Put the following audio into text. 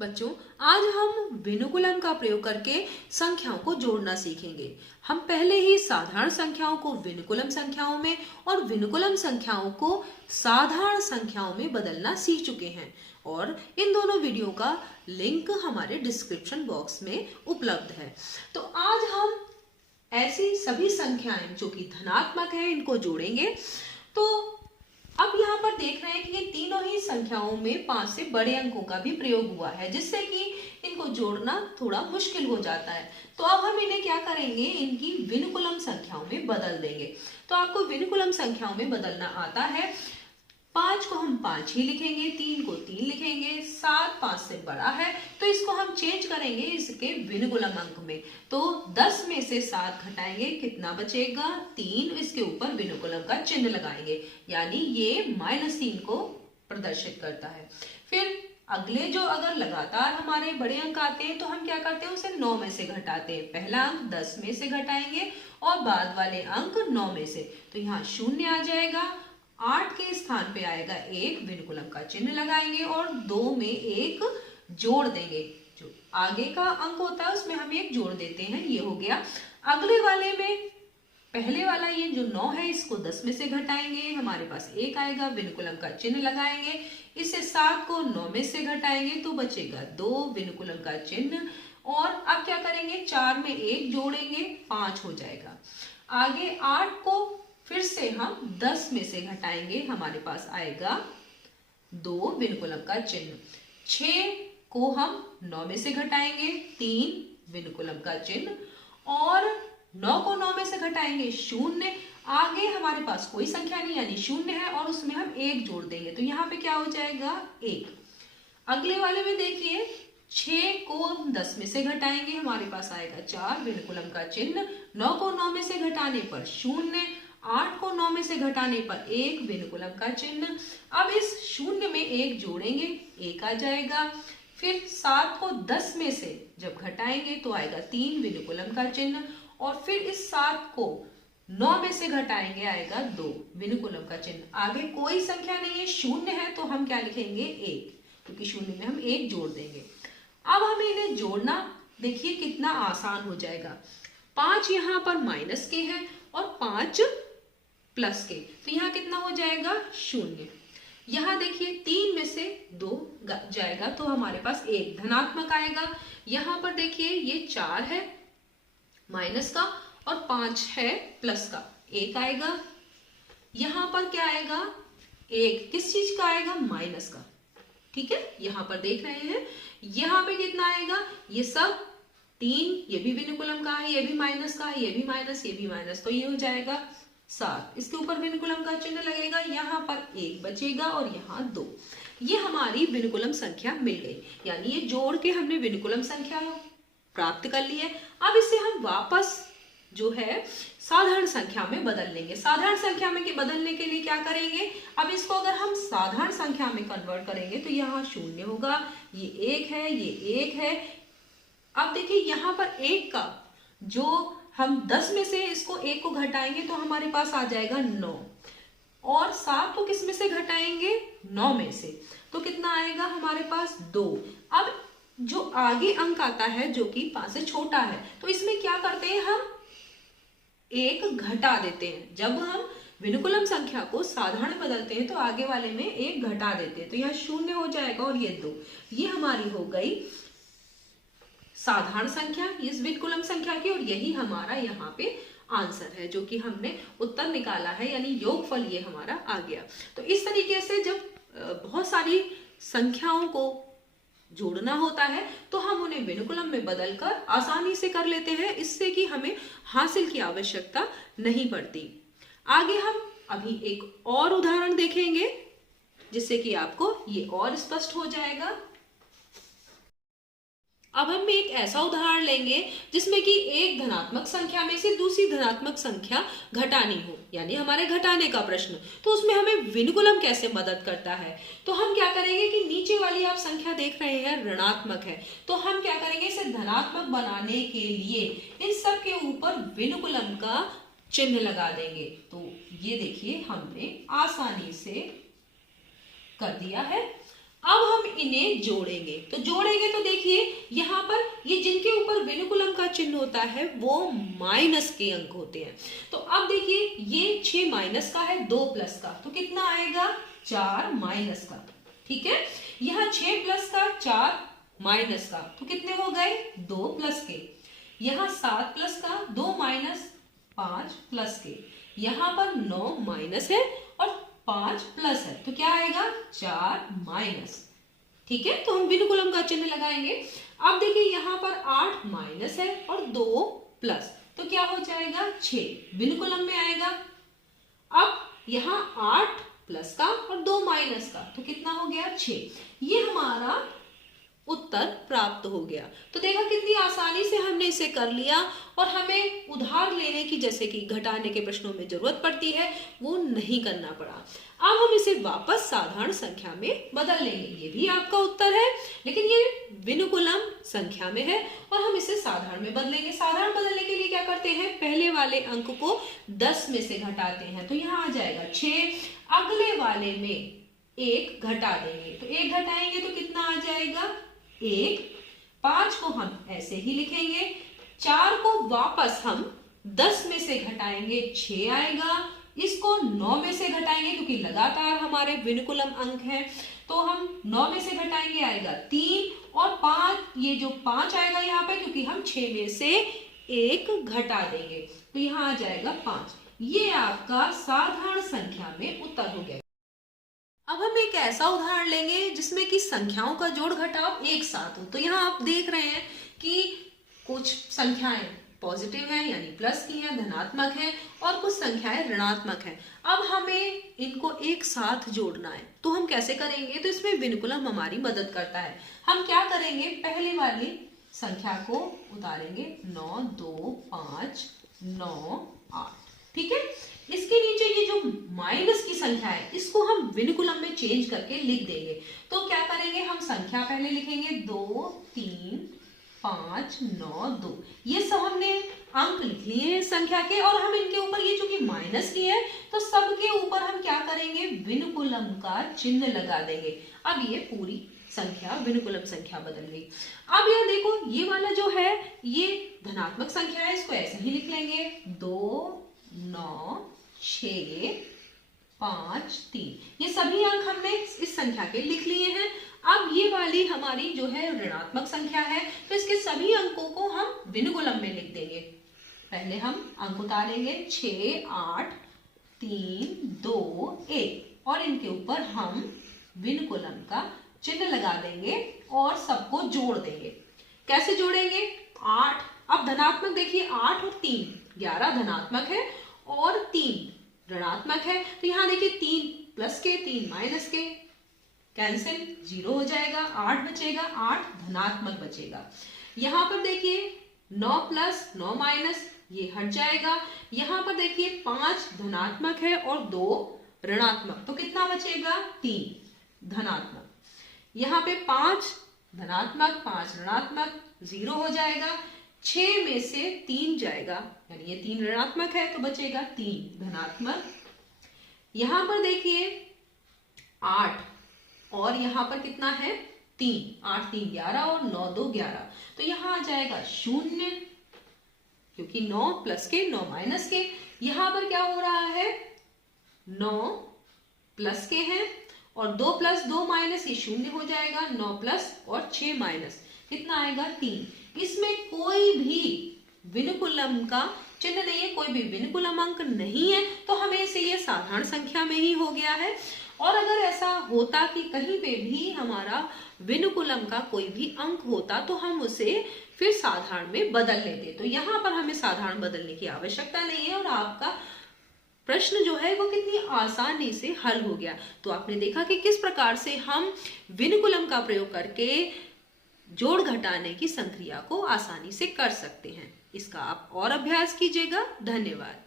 बच्चों, आज हम विनुकुलम का प्रयोग करके संख्याओं को जोड़ना सीखेंगे। हम पहले ही साधारण संख्याओं को विनुकुलम संख्याओं में और विनुकुलम संख्याओं को साधारण संख्याओं में बदलना सीख चुके हैं और इन दोनों वीडियो का लिंक हमारे डिस्क्रिप्शन बॉक्स में उपलब्ध है। तो आज हम ऐसी सभी संख्याएं जो कि धनात्मक है इनको जोड़ेंगे। तो अब यहाँ पर देख रहे हैं कि ये तीनों ही संख्याओं में 5 से बड़े अंकों का भी प्रयोग हुआ है, जिससे कि इनको जोड़ना थोड़ा मुश्किल हो जाता है। तो अब हम इन्हें क्या करेंगे, इनकी विनुकुलम संख्याओं में बदल देंगे। तो आपको विनुकुलम संख्याओं में बदलना आता है। 5 को हम 5 ही लिखेंगे, 3 को 3 लिखेंगे, 7 5 से बड़ा है तो इसको हम चेंज करेंगे इसके विनुकुलम अंक में। तो 10 में से 7 घटाएंगे, कितना बचेगा 3, इसके ऊपर विनुकुलम का चिन्ह लगाएंगे, यानी ये -3 को प्रदर्शित करता है। फिर अगले जो अगर लगातार हमारे बड़े अंक आते हैं तो हम क्या करते हैं, उसे 9 में से घटाते हैं। पहला अंक 10 में से घटाएंगे और बाद वाले अंक 9 में से, तो यहाँ 0 आ जाएगा। 8 के स्थान पे आएगा 1, विनुकुलम का चिन्ह लगाएंगे और 2 में 1 जोड़ देंगे। जो आगे का अंक होता है उसमें हम 1 जोड़ देते हैं, ये हो गया। अगले वाले में पहले वाला ये जो 9 है इसको 10 में से घटाएंगे, हमारे पास 1 आएगा, विनुकुलम का चिन्ह लगाएंगे। इससे 7 को 9 में से घटाएंगे तो बचेगा 2, विनुकुलम का चिन्ह। और अब क्या करेंगे, 4 में 1 जोड़ेंगे, 5 हो जाएगा। आगे 8 को फिर से हम 10 में से घटाएंगे, हमारे पास आएगा 2, विनुकुलम का चिन्ह। 6 को हम 9 में से घटाएंगे, 3, विनुकुलम का चिन्ह। और 9 को 9 में से घटाएंगे 0। आगे हमारे पास कोई संख्या नहीं यानी 0 है और उसमें हम 1 जोड़ देंगे, तो यहाँ पे क्या हो जाएगा 1। अगले वाले में देखिए 6 को 10 में से घटाएंगे, हमारे पास आएगा 4, विनुकुलम का चिन्ह। 9 को 9 में से घटाने पर 0, 8 को 9 में से घटाने पर 1, विनुकुलम का चिन्ह। अब इस 0 में 1 जोड़ेंगे, 1 आ जाएगा। फिर 7 को 10 में से जब घटाएंगे तो आएगा 3, विनुकुलम का चिन्ह। और फिर इस 7 को 9 में से घटाएंगे, आएगा 2, विनुकुलम का चिन्ह। आगे कोई संख्या नहीं है, 0 है, तो हम क्या लिखेंगे 1, क्योंकि 0 में हम 1 जोड़ देंगे। अब हमें इन्हें जोड़ना देखिए कितना आसान हो जाएगा। 5 यहाँ पर माइनस के है और 5 प्लस के, तो यहाँ कितना हो जाएगा 0। यहाँ देखिए 3 में से 2 जाएगा तो हमारे पास 1 धनात्मक आएगा। यहाँ पर देखिए ये 4 है माइनस का और 5 है प्लस का, 1 आएगा। यहाँ पर क्या आएगा 1, किस चीज का आएगा, माइनस का। ठीक है, यहाँ पर देख रहे हैं यहाँ पे कितना आएगा, ये सब 3, ये भी विनुकुलम का है, ये भी माइनस का है, ये भी माइनस, ये भी माइनस, तो ये हो जाएगा 7। इसके ऊपर विनुकुलम का चिन्ह लगेगा, यहाँ पर 1 बचेगा और यहाँ 2। ये हमारी विनुकुलम संख्या मिल गई, यानी ये जोड़ के हमने विनुकुलम संख्या प्राप्त कर ली है। अब इसे हम वापस जो है साधारण संख्या में बदल लेंगे। साधारण संख्या में बदलने के लिए क्या करेंगे, अब इसको अगर हम साधारण संख्या में कन्वर्ट करेंगे तो यहाँ 0 होगा, ये 1 है, ये 1 है। अब देखिए यहाँ पर 1 का जो हम 10 में से इसको 1 को घटाएंगे तो हमारे पास आ जाएगा 9, और 7 को किस में से घटाएंगे, 9 में से, तो कितना आएगा हमारे पास 2। अब जो आगे अंक आता है जो कि 5 से छोटा है, तो इसमें क्या करते हैं, हम 1 घटा देते हैं। जब हम विनुकुलम संख्या को साधारण बदलते हैं तो आगे वाले में 1 घटा देते हैं, तो यहाँ 0 हो जाएगा और ये 2। ये हमारी हो गई साधारण संख्या इस विनुकुलम संख्या की, और यही हमारा यहाँ पे आंसर है जो कि हमने उत्तर निकाला है, यानी योगफल ये हमारा आ गया। तो इस तरीके से जब बहुत सारी संख्याओं को जोड़ना होता है तो हम उन्हें विनुकुलम में बदलकर आसानी से कर लेते हैं, इससे कि हमें हासिल की आवश्यकता नहीं पड़ती। आगे हम अभी एक और उदाहरण देखेंगे जिससे कि आपको ये और स्पष्ट हो जाएगा। अब हम एक ऐसा उदाहरण लेंगे जिसमें कि एक धनात्मक संख्या में से दूसरी धनात्मक संख्या घटानी हो, यानी हमारे घटाने का प्रश्न। तो उसमें हमें विनुकुलम कैसे मदद करता है, तो हम क्या करेंगे कि नीचे वाली आप संख्या देख रहे हैं ऋणात्मक है, तो हम क्या करेंगे, इसे धनात्मक बनाने के लिए इन सब के ऊपर विनुकुलम का चिन्ह लगा देंगे। तो ये देखिए हमने आसानी से कर दिया है। अब हम इन्हें जोड़ेंगे। तो जोड़ेंगे तो देखिए यहाँ पर ये जिनके ऊपर विनुकुलम का चिन्ह होता है वो माइनस के अंक होते हैं। तो अब देखिए ये 6 माइनस का है, 2 प्लस का, तो कितना आएगा 4 माइनस का। ठीक है, यहाँ 6 प्लस का, 4 माइनस का, तो कितने हो गए 2 प्लस के। यहाँ 7 प्लस का, 2 माइनस 5 प्लस के। यहाँ पर 9 माइनस है और 5 प्लस है, तो क्या आएगा 4 माइनस। ठीक है, तो हम विनुकुलम का चिन्ह लगाएंगे। अब देखिए यहाँ पर 8 माइनस है और 2 प्लस, तो क्या हो जाएगा 6 विनुकुलम में आएगा। अब यहाँ 8 प्लस का और 2 माइनस का, तो कितना हो गया 6। ये हमारा उत्तर प्राप्त हो गया। तो देखा कितनी आसानी से हमने इसे कर लिया और हमें उधार लेने की, जैसे कि घटाने के प्रश्नों में जरूरत पड़ती है, वो नहीं करना पड़ा। अब हम इसे वापस साधारण संख्या में बदल लेंगे। ये भी आपका उत्तर है, लेकिन ये विनुकुलम संख्या में है और हम इसे साधारण में बदलेंगे। साधारण बदलने के लिए क्या करते हैं, पहले वाले अंक को 10 में से घटाते हैं, तो यहाँ आ जाएगा 6। अगले वाले में 1 घटा देंगे, तो 1 घटाएंगे तो कितना आ जाएगा 1। 5 को हम ऐसे ही लिखेंगे, 4 को वापस हम 10 में से घटाएंगे 6 आएगा। इसको 9 में से घटाएंगे क्योंकि लगातार हमारे विनुकुलम अंक हैं, तो हम 9 में से घटाएंगे आएगा 3 और 5, ये जो 5 आएगा यहाँ पे क्योंकि हम 6 में से 1 घटा देंगे, तो यहाँ आ जाएगा 5। ये आपका साधारण संख्या में उत्तर हो गया। अब हम एक ऐसा उदाहरण लेंगे जिसमें कि संख्याओं का जोड़ घटाव एक साथ हो। तो यहाँ आप देख रहे हैं कि कुछ संख्याएं पॉजिटिव हैं यानी प्लस की हैं, धनात्मक हैं, और कुछ संख्याएं ऋणात्मक हैं। अब हमें इनको एक साथ जोड़ना है, तो हम कैसे करेंगे, तो इसमें विनुकुलम हमारी मदद करता है। हम क्या करेंगे, पहले वाली संख्या को उतारेंगे 9, 2, 5, 9, 8। ठीक है, इसके नीचे ये जो माइनस की संख्या है इसको हम विनुकुलम में चेंज करके लिख देंगे। तो क्या करेंगे, हम संख्या पहले लिखेंगे 2, 3, 5, 9, 2। ये सब हमने अंक लिख लिए हैं संख्या के, और हम इनके ऊपर ये चूंकि माइनस की है तो सबके ऊपर हम क्या करेंगे, विनुकुलम का चिन्ह लगा देंगे। अब ये पूरी संख्या विनुकुलम संख्या बदल गई। अब यह देखो, ये वाला जो है ये धनात्मक संख्या है, इसको ऐसे ही लिख लेंगे 2, 9, 6, 5, 3। ये सभी अंक हमने इस संख्या के लिख लिए हैं। अब ये वाली हमारी जो है ऋणात्मक संख्या है, तो इसके सभी अंकों को हम विनुकुलम में लिख देंगे। पहले हम अंक उतारेंगे 6, 8, 3, 2, 1 और इनके ऊपर हम विनुकुलम का चिन्ह लगा देंगे और सबको जोड़ देंगे। कैसे जोड़ेंगे, 8, अब धनात्मक देखिए 8 और 3, 11 धनात्मक है और 3 ऋणात्मक है, तो यहाँ देखिए 3 प्लस के 3 माइनस के, कैंसिल 0 हो जाएगा, 8 बचेगा, 8 धनात्मक बचेगा। यहाँ पर देखिए 9 प्लस 9 माइनस, ये हट जाएगा। यहाँ पर देखिए 5 धनात्मक है और 2 ऋणात्मक, तो कितना बचेगा 3 धनात्मक। यहाँ पे 5 धनात्मक 5 ऋणात्मक, 0 हो जाएगा। 6 में से 3 जाएगा, यानी ये 3 ऋणात्मक है तो बचेगा 3 धनात्मक। यहां पर देखिए 8 और यहां पर कितना है 3, 8 3 11 और 9 2 11, तो यहां आ जाएगा 0 क्योंकि 9 प्लस के 9 माइनस के। यहां पर क्या हो रहा है 9 प्लस के हैं और 2 प्लस 2 माइनस, ये 0 हो जाएगा। 9 प्लस और 6 माइनस कितना आएगा 3। इसमें कोई भी विनुकुलम का चिन्ह नहीं है, कोई भी विनुकुलम अंक नहीं है, तो हमें इसे ये साधारण संख्या में ही हो गया है। और अगर ऐसा होता कि कहीं पे भी हमारा विनुकुलम का कोई भी अंक होता तो हम उसे फिर साधारण में बदल लेते, तो यहाँ पर हमें साधारण बदलने की आवश्यकता नहीं है और आपका प्रश्न जो है वो कितनी आसानी से हल हो गया। तो आपने देखा कि किस प्रकार से हम विनुकुलम का प्रयोग करके जोड़ घटाने की संक्रिया को आसानी से कर सकते हैं। इसका आप और अभ्यास कीजिएगा। धन्यवाद।